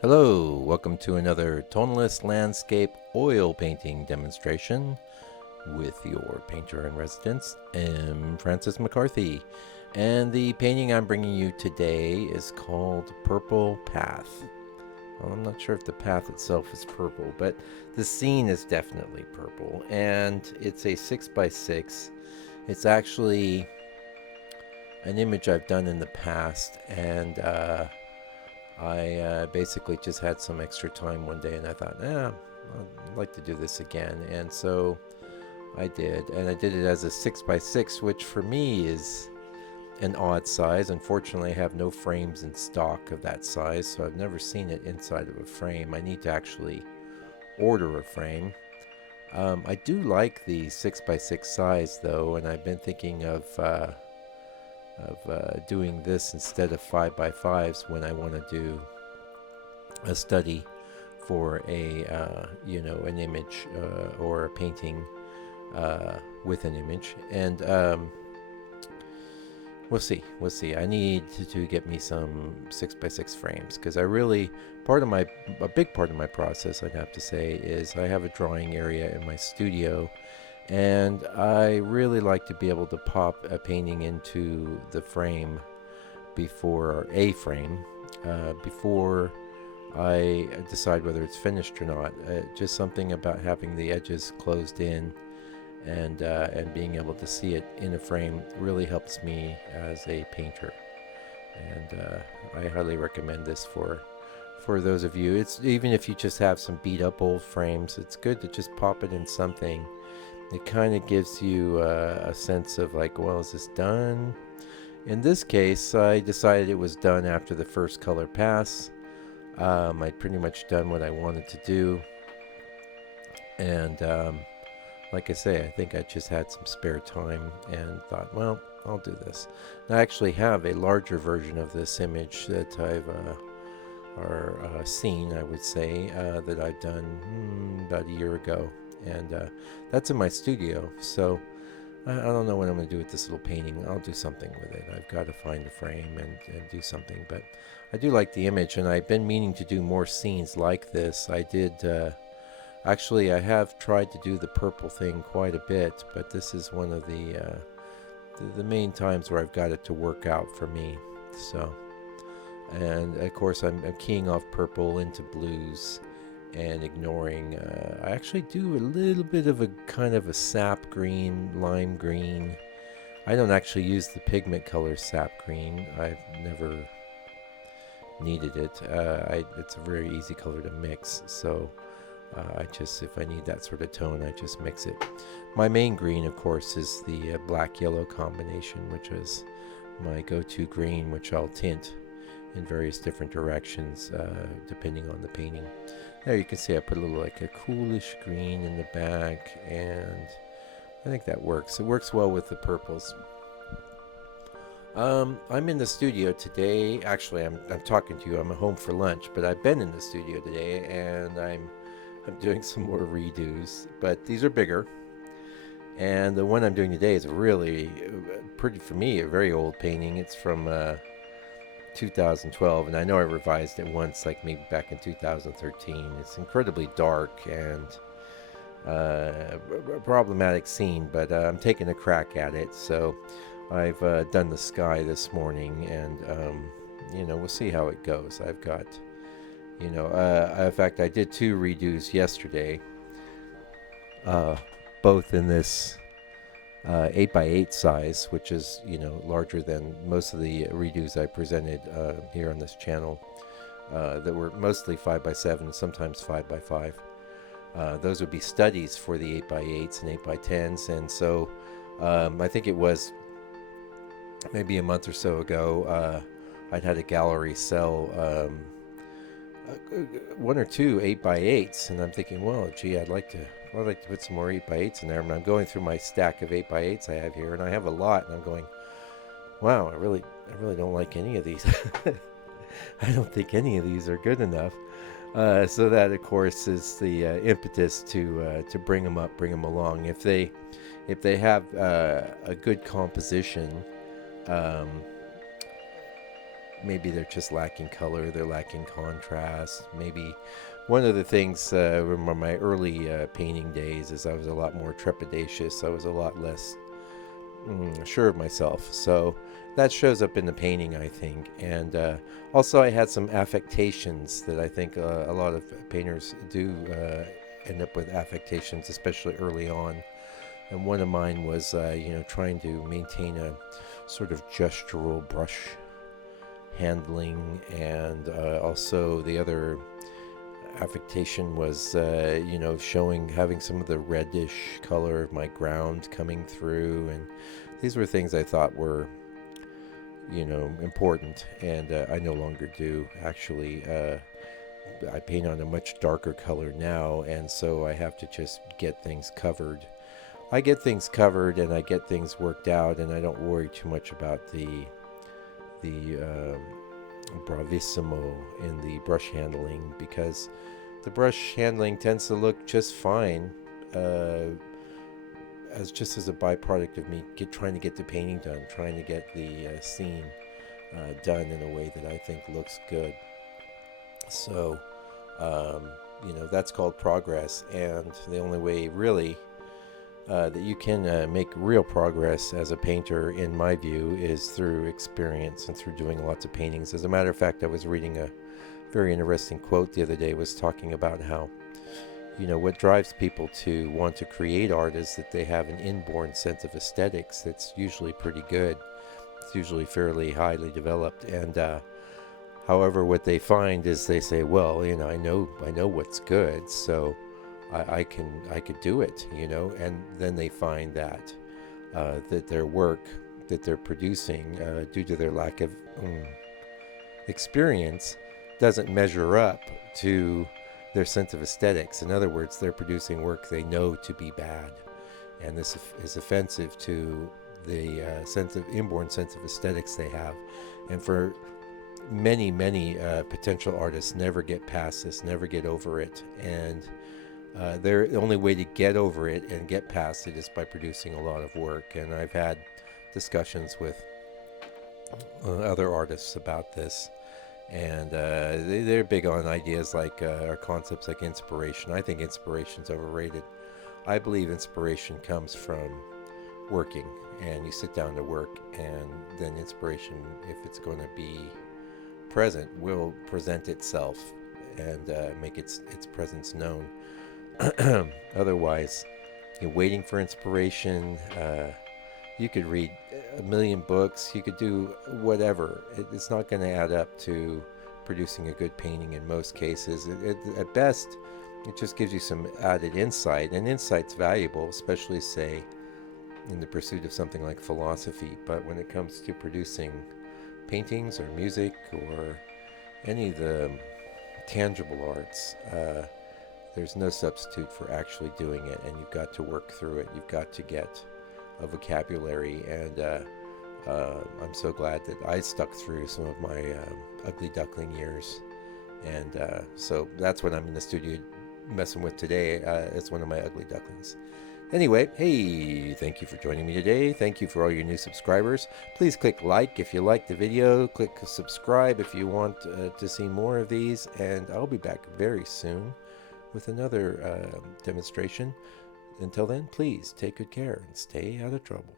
Hello, welcome to another Tonalist landscape oil painting demonstration with your painter in residence, M. Francis McCarthy. And the painting I'm bringing you today is called Purple Path. Well, I'm not sure if the path itself is purple, but the scene is definitely purple. And it's a 6x6. It's actually an image I've done in the past, and I basically just had some extra time one day and I thought, I'd like to do this again. And so I did. And I did it as a 6x6, which for me is an odd size. Unfortunately, I have no frames in stock of that size, so I've never seen it inside of a frame. I need to actually order a frame. I do like the 6x6 size though, and I've been thinking of doing this instead of 5x5s when I want to do a study for an image or a painting with an image. And we'll see. I need to get me some 6x6 frames, because a big part of my process, I'd have to say, is I have a drawing area in my studio, and I really like to be able to pop a painting into the frame before I decide whether it's finished or not. Just something about having the edges closed in and being able to see it in a frame really helps me as a painter. And I highly recommend this for those of you. It's even if you just have some beat up old frames, it's good to just pop it in something. It kind of gives you a sense of like, well, is this done? In this case, I decided it was done after the first color pass. I'd pretty much done what I wanted to do. And like I say, I think I just had some spare time and thought, well, I'll do this. And I actually have a larger version of this image that I've seen, I would say, that I've done about a year ago. And that's in my studio. So I don't know what I'm going to do with this little painting. I'll do something with it. I've got to find a frame and do something. But I do like the image, and I've been meaning to do more scenes like this. Actually, I have tried to do the purple thing quite a bit, but this is one of the main times where I've got it to work out for me. So, and of course, I'm keying off purple into blues and ignoring. I actually do a little bit of a kind of a sap green, lime green. I don't actually use the pigment color sap green. I've never needed it. It's a very easy color to mix, so if I need that sort of tone, I just mix it. My main green, of course, is the black-yellow combination, which is my go-to green, which I'll tint in various different directions depending on the painting. There you can see I put a little like a coolish green in the back, and I think that works. It works well with the purples. I'm in the studio today. Actually, I'm talking to you. I'm home for lunch, but I've been in the studio today, and I'm doing some more redos. But these are bigger, and the one I'm doing today is really pretty, for me, a very old painting. It's from 2012, and I know I revised it once, like maybe back in 2013. It's incredibly dark and a problematic scene, but I'm taking a crack at it. So I've done the sky this morning, and we'll see how it goes. I've got, in fact, I did 2 redos yesterday, both in this 8x8 size, which is larger than most of the redos I presented here on this channel that were mostly 5x7, sometimes 5x5. Those would be studies for the 8x8s and 8x10s, and so I think it was maybe a month or so ago, I'd had a gallery sell 1 or 2 8x8s, and I'm thinking, well, gee, I'd like to put some more 8x8s in there. And I'm going through my stack of 8x8s I have here, and I have a lot, and I'm going, wow, I really don't like any of these. I don't think any of these are good enough. So that, of course, is the impetus to bring them along. If they have a good composition, maybe they're just lacking color, they're lacking contrast. Maybe one of the things from my early painting days is I was a lot more trepidatious. I was a lot less sure of myself. So that shows up in the painting, I think. And also, I had some affectations that I think a lot of painters do end up with affectations, especially early on. And one of mine was, trying to maintain a sort of gestural brush handling, and also the other affectation was, having some of the reddish color of my ground coming through, and these were things I thought were, important, and I no longer do. Actually, I paint on a much darker color now, and so I have to just get things covered. I get things covered, and I get things worked out, and I don't worry too much about the bravissimo in the brush handling, because the brush handling tends to look just fine, as a byproduct of me trying to get the painting done, trying to get the scene done in a way that I think looks good. So, that's called progress, and the only way really that you can make real progress as a painter, in my view, is through experience and through doing lots of paintings. As a matter of fact, I was reading a very interesting quote the other day, was talking about how, what drives people to want to create art is that they have an inborn sense of aesthetics that's usually pretty good. It's usually fairly highly developed, and however, what they find is they say, well, I know what's good, so I could do it, and then they find that that their work that they're producing, due to their lack of experience, doesn't measure up to their sense of aesthetics. In other words, they're producing work they know to be bad, and this is offensive to the inborn sense of aesthetics they have. And for many potential artists, never get past this, never get over it, and the only way to get over it and get past it is by producing a lot of work. And I've had discussions with other artists about this, and they're big on ideas like or concepts like inspiration. I think inspiration's overrated. I believe inspiration comes from working, and you sit down to work, and then inspiration, if it's going to be present, will present itself and make its presence known. Otherwise, you're waiting for inspiration. You could read a million books, you could do whatever. It's not going to add up to producing a good painting in most cases. At best, it just gives you some added insight, and insight's valuable, especially, say, in the pursuit of something like philosophy. But when it comes to producing paintings or music or any of the tangible arts, there's no substitute for actually doing it, and you've got to work through it. You've got to get a vocabulary, and I'm so glad that I stuck through some of my ugly duckling years, and so that's what I'm in the studio messing with today. It's one of my ugly ducklings. Anyway, hey, thank you for joining me today. Thank you for all your new subscribers. Please click like if you liked the video. Click subscribe if you want to see more of these, and I'll be back very soon with another demonstration. Until then, please take good care and stay out of trouble.